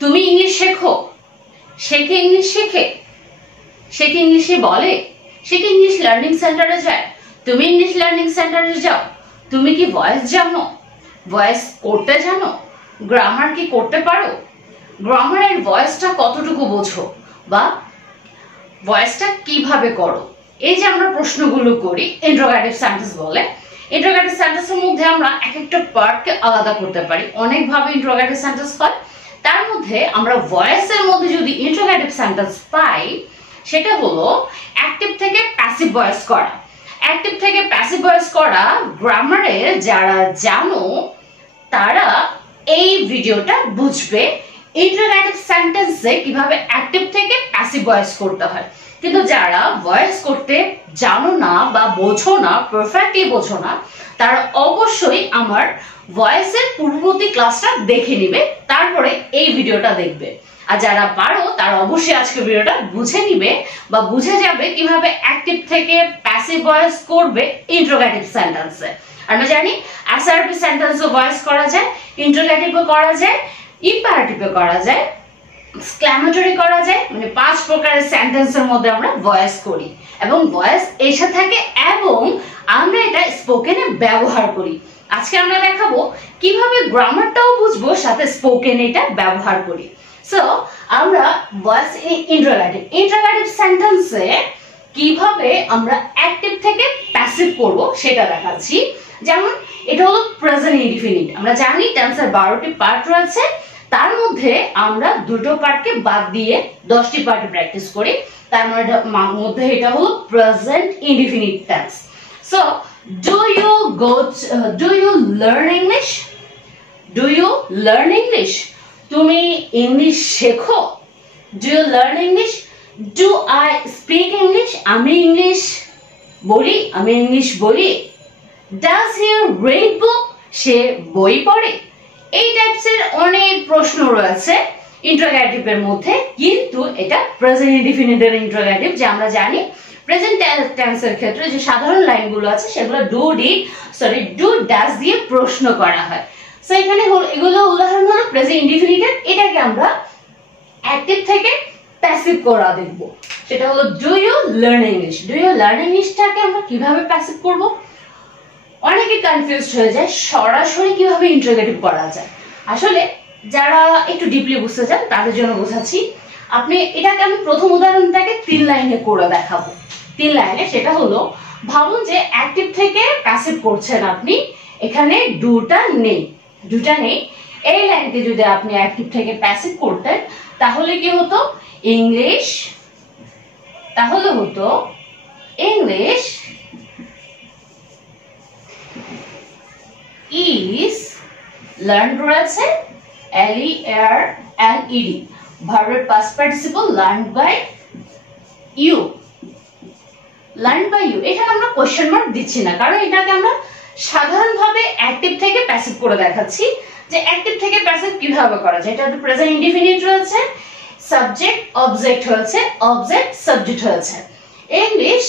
তুমি ইংলিশ শেখো, সে কি ইংলিশ শেখে, সে কি ইংলিশে বলে, সে কি ইংলিশ লার্নিং সেন্টারে যায়, তুমি ইংলিশ লার্নিং সেন্টারে যাও, তুমি কি ভয়েস জানো, ভয়েস করতে জানো, গ্রামার কি করতে পারো, গ্রামারের ভয়েসটা কতটুকু বোঝো বা ভয়েসটা কিভাবে করো। এই যে আমরা প্রশ্নগুলো করি ইন্টারোগেটিভ সেন্টেন্স বলে। ইন্টারোগেটিভ সেন্টেন্সের মধ্যে আমরা এক একটা পার্টকে আলাদা করতে পারি, অনেকভাবে ইন্টারোগেটিভ সেন্টেন্স হয়। তার মধ্যে আমরা ভয়েসের মধ্যে যদি ইন্টারোগেটিভ সেন্টেন্স পাই, সেটা হলো অ্যাক্টিভ থেকে প্যাসিভ ভয়েস করা। অ্যাক্টিভ থেকে প্যাসিভ ভয়েস করা গ্রামারে যারা জানো তারা এই ভিডিওটা বুঝবে ইন্টারোগেটিভ সেন্টেন্সে কিভাবে অ্যাক্টিভ থেকে প্যাসিভ ভয়েস করতে হয়। কিন্তু যারা ভয়েস করতে জানো না বা বোঝো না, পারফেক্টলি বোঝো না, তারা অবশ্যই আমার ভয়েসের পূর্ববর্তী ক্লাসটা দেখে নিবে, তারপরে এই ভিডিওটা দেখবে। আর যারা পারো তারা অবশ্যই আজকে ভিডিওটা বুঝে নিবে বা বুঝে যাবে কিভাবে অ্যাক্টিভ থেকে প্যাসিভ ভয়েস করবে ইন্টারোগেটিভ সেন্টেন্সে। আমরা জানি অ্যাসার্টিভ সেন্টেন্সও ভয়েস করা যায়, ইন্টারোগেটিভও করা যায়, ইম্পারেটিভও করা যায়, এক্সক্লেমেটরি করা যায়, মানে 5 প্রকারের সেন্টেন্সের মধ্যে আমরা ভয়েস করি এবং ভয়েস এসে থাকে এবং আমরা এটা স্পোকেনে ব্যবহার করি। আজকে আমরা দেখাবো কিভাবে গ্রামারটাও বুঝবো সাথে স্পোকেন এটা ব্যবহার করি। সো আমরা ভয়েস ইন্টারোগেটিভ সেন্টেন্সে কিভাবে আমরা অ্যাক্টিভ থেকে প্যাসিভ করব সেটা দেখাচ্ছি। যেমন এটা হলো প্রেজেন্ট ইনডিফিনিট। আমরা জানি টেন্সের 12টি পার্ট রয়েছে, তার মধ্যে আমরা দুটো পার্টকে বাদ দিয়ে 10টি পার্ট প্র্যাকটিস করি। তার মধ্যে এটা হলো present indefinite tense. So do you learn English, do you learn English, তুমি ইংলিশ শেখো, do you learn English, do I speak English, আমি ইংলিশ বলি, আমি ইংলিশ বলি, ডাজ হি রিড বুক, সে বই পড়ে। এই টাইপসের অনেক প্রশ্ন রয়েছে ইন্টারোগেটিভের মধ্যে, কিন্তু এটা প্রেজেন্ট ইনডিফিনিটের ইন্টারোগেটিভ। যে আমরা জানি প্রেজেন্ট টেন্সের ক্ষেত্রে যে সাধারণ লাইনগুলো আছে সেগুলো ডু ডাজ দিয়ে প্রশ্ন করা হয়। সো এখানে এগুলো উদাহরণ হলো প্রেজেন্ট ইনডিফিনিটের। এটাকে আমরা অ্যাক্টিভ থেকে প্যাসিভ করা দেখব, সেটা হলো do you learn English. Do you learn ইংলিশটাকে আমরা কিভাবে প্যাসিভ করব? অনেকে কনফিউজড হয়ে যায় সরাসরি কিভাবে ইন্টারোগেটিভ করা যায়। আসলে যারা একটু ডিপলি বুঝতে চান তাদের জন্য বোঝাচ্ছি। এটাকে আমি প্রথম উদাহরণটাকে 3 লাইনে করে দেখাবো। 3 লাইনে সেটা হলো, ভাবুন যে অ্যাক্টিভ থেকে প্যাসিভ করছেন আপনি, এখানে ডুটা নেই। এই লাইনতে যদি আপনি অ্যাক্টিভ থেকে প্যাসিভ করতেন তাহলে কি হতো? ইংলিশ is learned রয়েছে, L-E-R-N-E-D, ভার্বের past participle learned by you, এখানে আমরা কোশ্চেন মার্ক দিচ্ছি না, কারণ এটাকে আমরা সাধারণভাবে অ্যাক্টিভ থেকে প্যাসিভ করে দেখাচ্ছি যে অ্যাক্টিভ থেকে প্যাসিভ কিভাবে করা যায়। এটা প্রেজেন্ট ইনডিফিনিট রয়েছে, সাবজেক্ট অবজেক্ট হয়েছে, অবজেক্ট সাবজেক্ট হয়েছে। English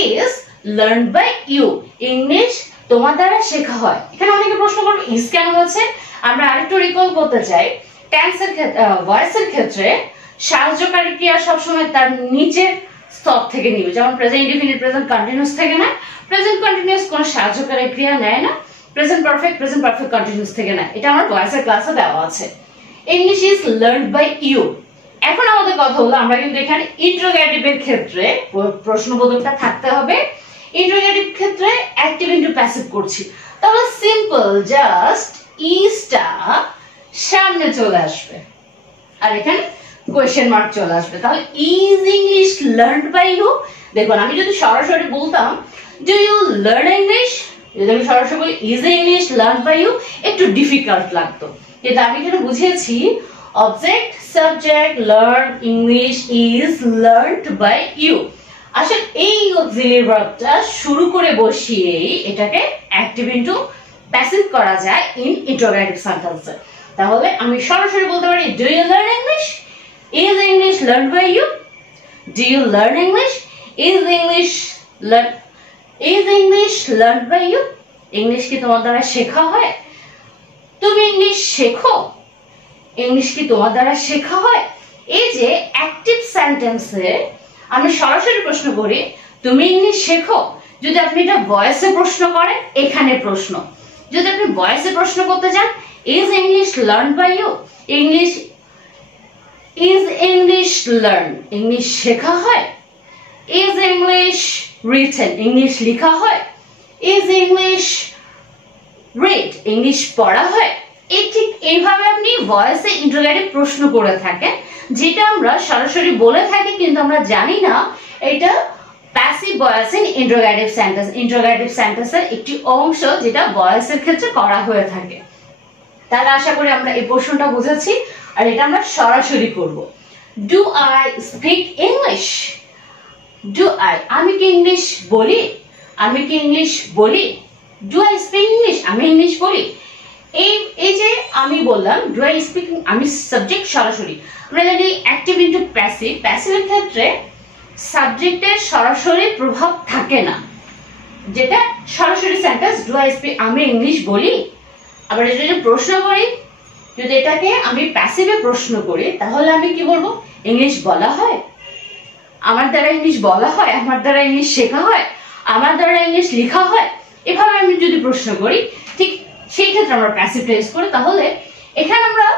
is learned by you, English তোমার দ্বারা শেখা হয়। এখানে অনেকে প্রশ্ন করবে ইজ কেন হচ্ছে। আমরা আরেকটু রিকল করতে চাই, টেন্সের ক্ষেত্রে, ভয়েসের ক্ষেত্রে সাহায্যকারী ক্রিয়া সবসময় তার নিচের স্তর থেকে নিবে। যেমন প্রেজেন্ট ইনডিফিনিট প্রেজেন্ট কন্টিনিউয়াস থেকে নেয়, প্রেজেন্ট কন্টিনিউয়াস কোন সাহায্যকারী ক্রিয়া নেয় না, প্রেজেন্ট পারফেক্ট কন্টিনিউয়াস থেকে নেয়। এটা আমার ভয়েসের ক্লাসে দেওয়া আছে। English is learned by you. এখন আমাদের কথা হলো, আমরা কিন্তু এখানে ইন্টারোগেটিভের ক্ষেত্রে প্রশ্নবোধকটা থাকতে হবে। ইন্টারোগেটিভ ক্ষেত্রে অ্যাক্টিভ ইনটু প্যাসিভ করছি, তাহলে সিম্পল জাস্ট ইজটা সামনে চলে আসবে আর এখানে কোয়েশ্চেন মার্ক চলে আসবে। তাহলে is English learned by you. দেখুন আমি যদি সরাসরি বলতাম ডু ইউ লার্ন ইংলিশ, যদি আমি সরাসরি বলি is English learned by you, একটু ডিফিকাল্ট লাগতো। কিন্তু আমি এখানে বুঝিয়েছি object subject learn English is learned by you. আসলে এই অক্সিলারি ভার্বটা শুরু করে বসিয়েই এটাকে অ্যাক্টিভ ইনটু প্যাসিভ করা যায় ইন ইন্টারোগেটিভ সেন্টেন্সে। তাহলে আমি সরাসরি বলতে পারি do you learn English, is English learned by you, do you learn English, is English learned by you, English কি তোমার দ্বারা শেখা হয়, তুমি ইংলিশ শেখো, ইংলিশ কি তোমার দ্বারা শেখা হয়? এই যে অ্যাক্টিভ সেন্টেন্সে আমি সরাসরি প্রশ্ন করি তুমি ইংলিশ শেখো, যদি আপনি এটা ভয়েসে প্রশ্ন করেন এখানে প্রশ্ন, যদি আপনি ভয়েসে প্রশ্ন করতে চান is English learn by you, English is English learn, English শেখা হয়, ইজ ইংলিশ রিটেন, ইংলিশ লেখা হয়, ইজ ইংলিশ রিড, ইংলিশ পড়া হয়। এই ঠিক এইভাবে আপনি ভয়েসে ইন্টারোগেটিভ প্রশ্ন করে থাকেন, যেটা আমরা সরাসরি বলে থাকি কিন্তু আমরা জানি না এটা passive voice in interrogative sentence, interrogative সেন্টেন্সের একটি অংশ যেটা ভয়েসের ক্ষেত্রে করা হয়ে থাকে। তাহলে আশা করি আমরা এই প্রশ্নটা বুঝেছি, আর এটা আমরা সরাসরি করব। Do I speak English? Do I, আমি কি ইংলিশ বলি? আমি কি ইংলিশ বলি? ডু আই স্পিক ইংলিশ, আমি ইংলিশ বলি। এই যে আমি বললাম ডু আই স্পিক, আমি সাবজেক্ট সরাসরি, আমরা জানি অ্যাক্টিভ ইনটু প্যাসিভ, প্যাসিভের ক্ষেত্রে সাবজেক্টের সরাসরি প্রভাব থাকে না, যেটা সরাসরি সেন্টেন্স ডু আই স্পিক, আমি ইংলিশ বলি। আবার যদি প্রশ্ন করি, যদি এটাকে আমি প্যাসিভে প্রশ্ন করি তাহলে আমি কি বলবো? ইংলিশ বলা হয়, আমার দ্বারা ইংলিশ বলা হয়, আমার দ্বারা ইংলিশ শেখা হয়, আমার দ্বারা ইংলিশ লেখা হয়। এভাবে আমি যদি প্রশ্ন করি ঠিক সেই ক্ষেত্রে আমরা প্যাসিভটা ইউজ করি। তাহলে এখানে আমরা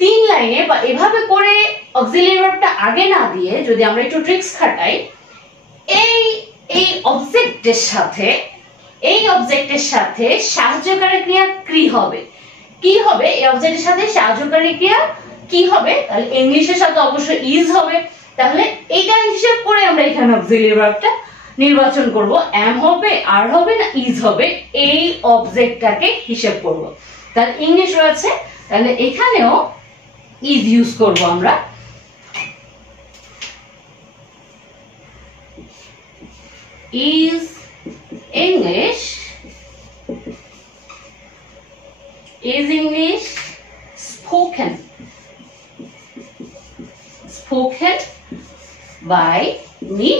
3 লাইনে বা এভাবে করে অক্সিলিয়ারি ভার্বটা আগে না দিয়ে যদি আমরা একটু ট্রিক্স খাটাই, এই অবজেক্টের সাথে সাহায্যকারী ক্রিয়া কি হবে? কি হবে এই অবজেক্টের সাথে সাহায্যকারী ক্রিয়া কি হবে? তাহলে ইংলিশের সাথে অবশ্যই ইজ হবে। তাহলে এইটা হিসাব করে আমরা এখানে অক্সিলিয়ারি ভার্বটা নির্বাচন করব, এম হবে, আর হবে না ইজ হবে, এই অবজেক্টটাকে হিসাব করব। তাহলে ইংলিশ রয়েছে, তাহলে এখানেও ইজ ইউজ করব আমরা। Is English, is English spoken by me?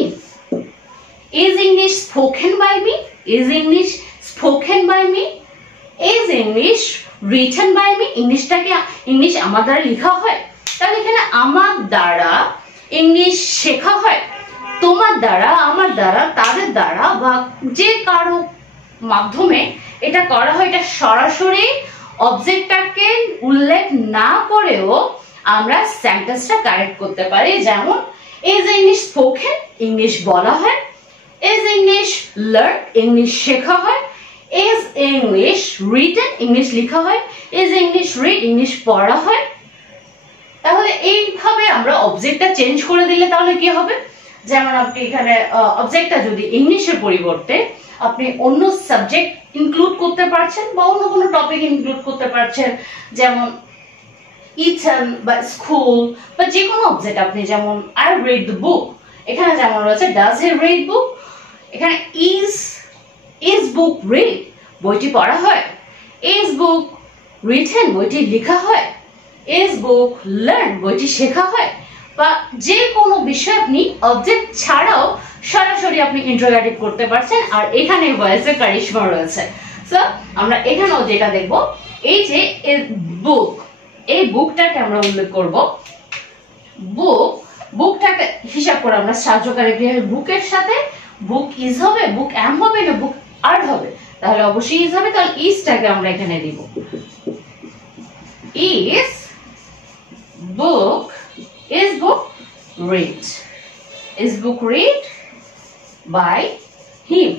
Is English spoken by me? Is English spoken by me? Is English written by me? English আমার দ্বারা লেখা হয়। তাহলে এখানে আমার দ্বারা ইংলিশ শেখা হয়, তোমার দ্বারা, আমার দ্বারা, তাদের দ্বারা বা যে কারো মাধ্যমে এটা করা হয়। এটা সরাসরি অবজেক্টটাকে উল্লেখ না করেও আমরা সেন্টেন্সটা কারেক্ট করতে পারি। যেমন ইজ ইংলিশ স্পোকেন, ইংলিশ বলা হয়, ইজ ইংলিশ লার্ন, ইংলিশ শেখা হয়, ইজ ইংলিশ রিটেন, ইংলিশ লেখা হয়, ইজ ইংলিশ রিড, ইংলিশ পড়া হয়। তাহলে এইভাবে আমরা অবজেক্টটা চেঞ্জ করে দিলে তাহলে কি হবে? যেমন আপনি এখানে অবজেক্টটা যদি ইংলিশের পরিবর্তে আপনি অন্য সাবজেক্ট ইনক্লুড করতে পারছেন বা অন্য কোনো টপিক ইনক্লুড করতে পারছেন, যেমন ইথন বা স্কুল বা যে কোনো অবজেক্ট আপনি, যেমন আই রিড দ্য বুক, এখানে যেমন রয়েছে ডাজ হি রিড বুক, এখানে ইজ বুক রিড, বইটি পড়া হয়, ইজ বুক রিটেন, বইটি লেখা হয়, ইজ বুক লার্ন, বইটি শেখা হয়। বা যে কোনো বিষয় আপনি অবজেক্ট ছাড়াও সরাসরি আপনি ইন্টারোগেটিভ করতে পারছেন, আর এখানে ভয়েসের কারিশমা রয়েছে। সো আমরা এখানেও যেটা দেখব, এই যে বুক, এই বুকটাকে আমরা উল্লেখ করব। বুকটাকে হিসাব করে আমরা সাহায্যকারী ক্রিয়া বুকের সাথে বুক ইজ হবে, বুক এম হবে না বুক আর হবে? তাহলে অবশ্যই ইজ হবে। তাহলে ইজটাকে আমরা এখানে দিব। Is book, is book read, is book read by him,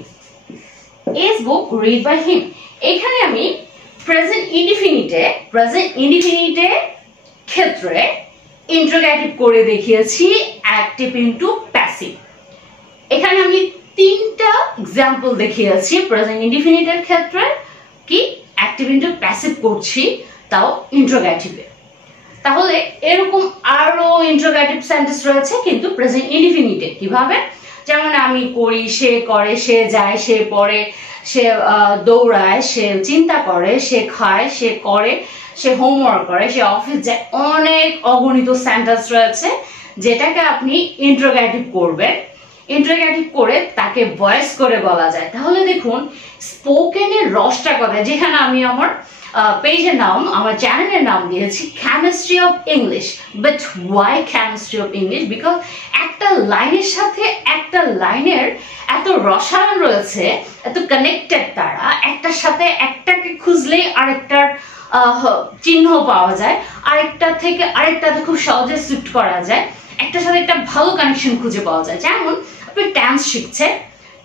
is book read by him। এখানে আমি প্রেজেন্ট ইনডিফিনিটে ক্ষেত্রে ইন্টারোগেটিভ করে দেখিয়েছি অ্যাক্টিভ ইনটু প্যাসিভ। এখানে আমি 3টা এক্সাম্পল দেখিয়েছি প্রেজেন্ট ইনডিফিনিটের ক্ষেত্রে কি অ্যাক্টিভ ইনটু প্যাসিভ করছি, তাও ইন্টারোগেটিভে। তাহলে এরকম আরো ইন্টারোগেটিভ সেন্টেন্স রয়েছে কিন্তু প্রেজেন্ট ইনডিফিনিটে। কিভাবে? যেমন আমি করি, সে করে, সে যায়, সে পড়ে, সে দৌড়ায়, সে চিন্তা করে, সে খায়, সে করে, সে হোমওয়ার্ক করে, সে অফিস যায়। অনেক অগণিত সেন্টেন্স রয়েছে যেটাকে আপনি ইন্টারোগেটিভ করবেন, ইন্টারোগেটিভ করে তাকে ভয়েস করে বলা যায়। তাহলে দেখুন স্পোকেনের রসটা কথা, যেখানে আমি আমার পেজের নাম, আমার চ্যানেলের নাম দিয়েছি chemistry of English. But why chemistry of English? Because একটা লাইনের সাথে একটা লাইনের এত রসায়ন রয়েছে, এত কানেক্টেড তারা, একটার সাথে একটাকে খুঁজলেই আরেকটার চিহ্ন পাওয়া যায়, আরেকটা থেকে আরেকটাতে খুব সহজে শিফট করা যায়, একটার সাথে একটা ভালো কানেকশন খুঁজে পাওয়া যায়। যেমন আপনি টেন্স শিখছেন,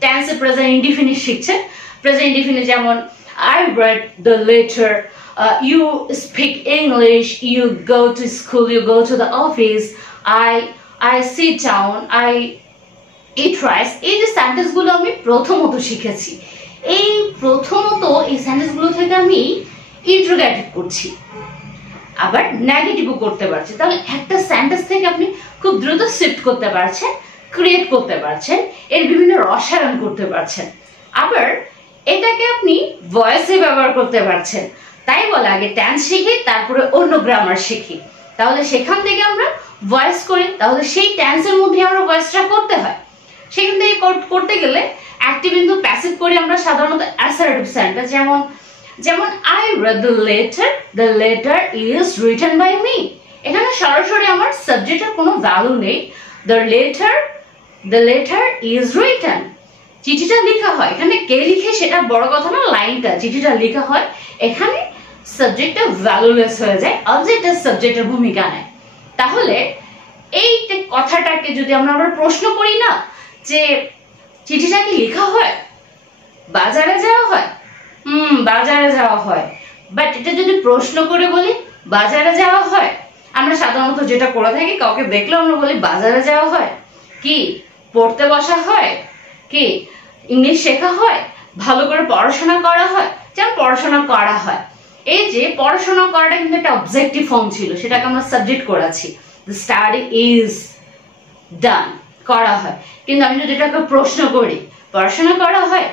টেন্সে প্রেজেন্ট ইনডিফিনিট শিখছেন। প্রেজেন্ট ইনডিফিনিট যেমন I read the letter, you speak English, you go to school, you go to the office, I sit down, I eat rice। এই যে সেন্টেন্স গুলো আমি প্রথমত শিখেছি, এই প্রথমত এই সেন্টেন্স গুলো থেকে আমি ইন্টারোগেটিভ করছি, আবার নেগেটিভও করতে পারছি। তাহলে একটা সেন্টেন্স থেকে আপনি খুব দ্রুত শিফট করতে পারছেন, ক্রিয়েট করতে পারছেন, এর বিভিন্ন রসায়ন করতে পারছেন, আবার এটাকে আপনি ভয়েসে ব্যবহার করতে পারছেন। তাই বলে আগে টেন্স শিখি, তারপরে অন্য গ্রামার শিখি, তাহলে সেখান থেকে আমরা ভয়েস করি, তাহলে সেই টেন্সের মধ্যে আমরা ভয়েসটা করতে হয়। সেখান থেকে করতে গেলে অ্যাক্টিভ ইনটু প্যাসিভ করি আমরা সাধারণত অ্যাসার্টিভ সেন্টেন্স, যেমন I read the letter is written by me। এখানে সরাসরি আমার সাবজেক্টের কোনো ভ্যালু নেই, the letter is written। চিঠিটা লেখা হয়, এখানে কে লিখে সেটা বড় কথা না, লাইনটা চিঠিটা লেখা হয়, এখানে সাবজেক্টটা ভ্যালুলেস হয়ে যায়, অবজেক্টের সাবজেক্টের ভূমিকা নেয়। তাহলে এই কথাটাকে যদি আমরা প্রশ্ন করি না যে চিঠিটা কি লেখা হয়, বাজারে যাওয়া হয়, বাজারে যাওয়া হয়, বাট এটা যদি প্রশ্ন করে বলি বাজারে যাওয়া হয়, আমরা সাধারণত যেটা করে থাকি কাউকে দেখলে আমরা বলি বাজারে যাওয়া হয়, কি পড়তে বসা হয়, কি ইংলিশ শেখা হয়, ভালো করে পড়াশোনা করা হয়, যেমন পড়াশোনা করা হয়। এই যে পড়াশোনা করাটা কিন্তু একটা অবজেক্টিভ ফর্ম ছিল, সেটাকে আমরা সাবজেক্ট করাচ্ছি, the study is done, করা হয়। কিন্তু আমি যদি এটাকে প্রশ্ন করি পড়াশোনা করা হয়,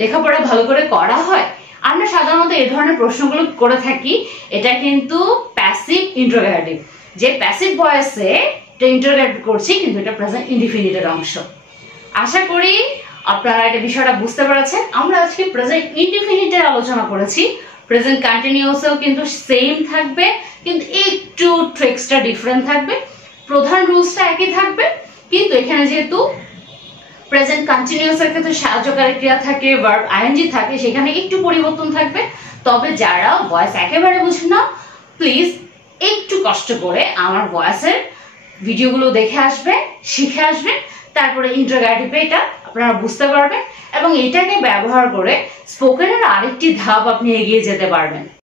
লেখাপড়া ভালো করে করা হয়, আমরা সাধারণত এই ধরনের প্রশ্নগুলো করে থাকি। এটা কিন্তু প্যাসিভ ইন্টারোগেটিভ, যে প্যাসিভ ভয়েসে এটা ইন্টারোগেট করছি, কিন্তু এটা প্রেজেন্ট ইনডিফিনিটের অংশ। আশা করি আপনারা এটা বিষয়টা বুঝতে পেরেছেন। আমরা আজকে প্রেজেন্ট ইনডিফিনিটের আলোচনা করেছি, প্রেজেন্ট কন্টিনিউয়াসও কিন্তু সেম থাকবে, কিন্তু একটু ট্রিক্সটা ডিফারেন্ট থাকবে, প্রধান রুলসটা একই থাকবে, কিন্তু এখানে যেহেতু প্রেজেন্ট কন্টিনিউয়াসের ক্ষেত্রে সাহায্যকারী ক্রিয়া থাকে, ভার্ব আইএনজি থাকে, সেখানে একটু পরিবর্তন থাকবে। তবে যারা ভয়েস একেবারে বুঝেন না, প্লিজ একটু কষ্ট করে আমার ভয়েসের ভিডিওগুলো দেখে আসবেন, শিখে আসবেন, তারপরে ইন্টারোগেটিভে এটা আপনারা বুঝতে পারবেন এবং এটাকে ব্যবহার করে স্পোকেনের আরেকটি ধাপ আপনি এগিয়ে যেতে পারবেন।